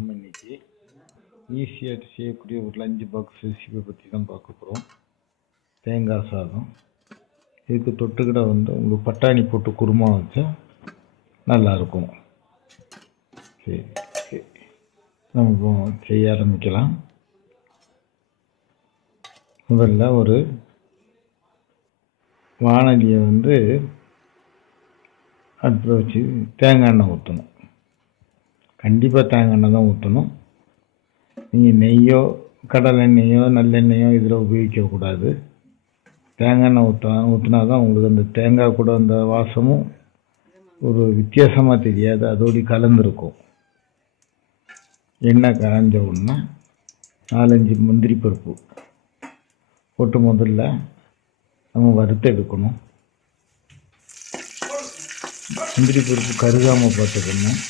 நாம் இன்றைக்கி ஈஸியாக செய்யக்கூடிய ஒரு லஞ்சு பாக்ஸ் ரெசிபியை பற்றி தான் பார்க்க போகிறோம் தேங்காய் சாதம். இதுக்கு தொட்டுக்கிட வந்து உங்களுக்கு பட்டாணி போட்டு குருமா வச்சா நல்லாயிருக்கும் சரி சரி. நம்ம இப்போ செய்ய ஆரம்பிக்கலாம். முதல்ல ஒரு வானொலியை வந்து அடுப்பில் வச்சு தேங்காய் எண்ணெய் ஊற்றணும் கண்டிப்பாக தேங்காய் எண்ணெய் தான் ஊற்றணும் நீங்கள் நெய்யோ கடலை எண்ணெயோ நல்லெண்ணெயோ இதில் உபயோகிக்கக்கூடாது தேங்காய் எண்ணெய் ஊற்ற ஊற்றினா தான் உங்களுக்கு அந்த தேங்காய் கூட அந்த வாசமும் ஒரு வித்தியாசமாக தெரியாது. அதோடு கலந்துருக்கும். எண்ணெய் காய்ஞ்ச உடனே நாலஞ்சு முந்திரி பருப்பு போட்டு முதல்ல நம்ம வறுத்து எடுக்கணும். முந்திரி பருப்பு கருகாமல் பார்த்துக்கணும்.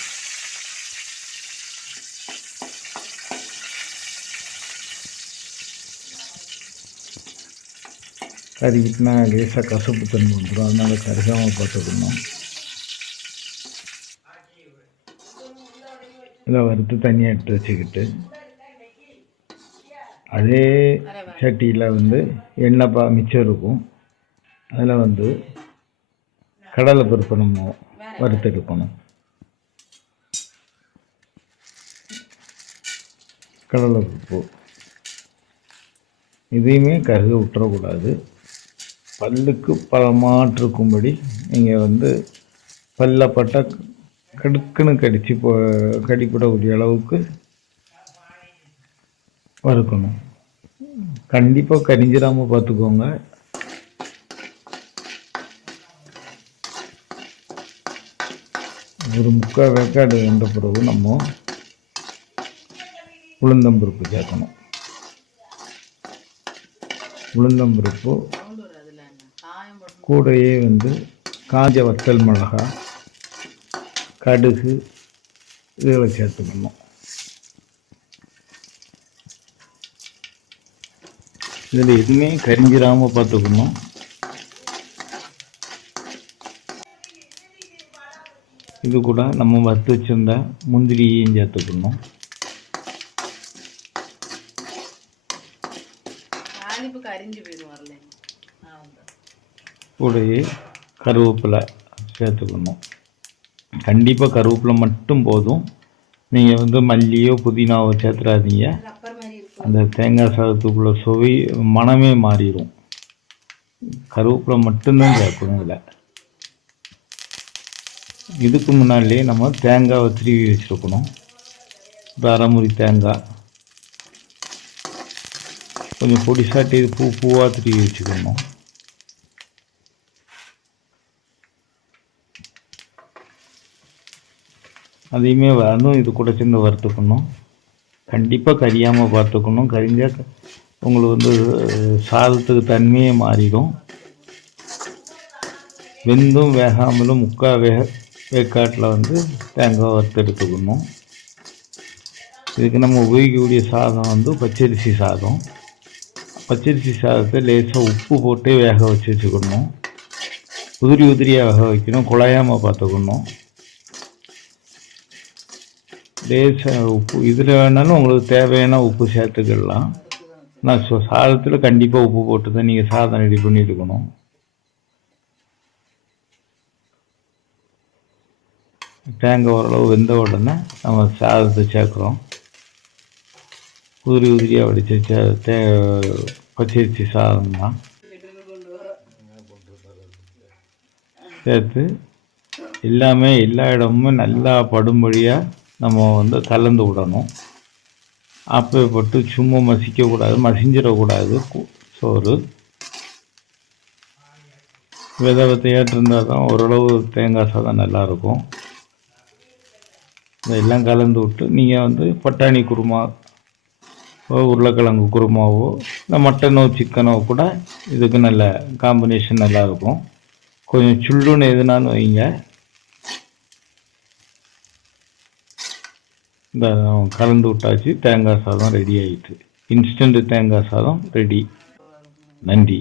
கறிக்கிட்டுனா லேசாக கசப்பு தண்ணி வந்துடும் அதனால் கருகாமல் பார்த்துக்கணும் இதை வறுத்து தனியாக எடுத்து வச்சுக்கிட்டு அதே சட்டியில் வந்து எண்ணெய் பா மிச்சம் இருக்கும். அதில் வந்து கடலை பருப்பு நம்ம வறுத்தெடுக்கணும். கடலை பருப்பு. இதையுமே கருக விட்டுறக்கூடாது. பல்லுக்கு பலமாட்டிருக்கும்படி நீங்கள் வந்து பல்லப்பட்ட கடுக்குன்னு கடிச்சு போ கடிப்படக்கூடிய அளவுக்கு வறுக்கணும். கண்டிப்பாக கரிஞ்சிடாமல் பார்த்துக்கோங்க. ஒரு முக்கால் வேக்காடு வந்த பிறகு நம்ம உளுந்தம்பருப்பு சேர்க்கணும். உளுந்தம்பருப்பு கூடையே வந்து காஞ்ச வத்தல் மிளகா கடுகு இதுகளை சேர்த்துக்கணும் இதில் எதுவுமே கரிஞ்சிடாமல் பார்த்துக்கணும். இது கூட நம்ம வறுத்து வச்சுருந்த முந்திரியையும் சேர்த்துக்கணும் கூடயே கருவேப்பிலை சேர்த்துக்கணும். கண்டிப்பாக கருவேப்பிலை மட்டும் போதும். நீங்கள் வந்து மல்லியோ புதினாவோ சேர்த்துறாதீங்க. அந்த தேங்காய் சாதத்துக்குள்ள சுவை மனமே மாறிடும் கருவேப்பிலை மட்டும்தான் சேர்க்கணும் இதில். இதுக்கு முன்னாடியே நம்ம தேங்காவை திருவி வச்சுருக்கணும். ஒரு அரைமுறி தேங்காய். கொஞ்சம் பொடிசாட்டி பூ பூவாக திருவி வச்சுக்கணும். அதையுமே வரணும் இது கூட சேர்ந்து வறுத்துக்கணும். கண்டிப்பாக கரியாமல் பார்த்துக்கணும். கரிஞ்சால் உங்களுக்கு வந்து சாதத்துக்கு தன்மையே மாறிடும். வெந்தும் வேகாமலும் முக்கால் வேக வேக்காட்டில் வந்து தேங்காய் வறுத்து எடுத்துக்கணும். இதுக்கு நம்ம உபயோகிக்கக்கூடிய சாதம் வந்து பச்சரிசி சாதம். பச்சரிசி சாதத்தை லேசாக உப்பு போட்டு வேக வச்சு வச்சுக்கணும். உதிரி உதிரியாக வேக வைக்கணும். குழையாமல் பார்த்துக்கணும். லேசாக உப்பு. இதில் வேணாலும் உங்களுக்கு தேவையான உப்பு சேர்த்துக்கிடலாம் நான் சாதத்தில் கண்டிப்பாக உப்பு போட்டு தான் நீங்கள் சாதம் ரெடி பண்ணியிருக்கணும் தேங்காய் ஓரளவு வெந்த உடனே நம்ம சாதத்தை சேர்க்குறோம். உதிரி உதிரியாக வடித்த சே தே பச்சரிசி சாதம் தான் சேர்த்து எல்லாமே எல்லா இடமும் நல்லா படும்படியாக நம்ம வந்து கலந்து விடணும். அப்பப்பட்டு சும்மா மசிக்கக்கூடாது மசிஞ்சிடக்கூடாது சோறு. வித விதையாட்டு இருந்தால் தான் ஓரளவு தேங்காய் சாதம் நல்லாயிருக்கும். இதெல்லாம் கலந்து விட்டு நீங்கள் வந்து பட்டாணி குருமா உருளைக்கிழங்கு குருமாவோ இந்த மட்டனோ சிக்கனோ கூட இதுக்கு நல்ல காம்பினேஷன் நல்லாயிருக்கும். கொஞ்சம் சுள்ளுன்னு எதுனான்னு வைங்க. இந்த கலந்து விட்டாச்சு தேங்காய் சாதம் ரெடி ஆகிட்டு இன்ஸ்டன்ட் தேங்காய் சாதம் ரெடி நன்றி.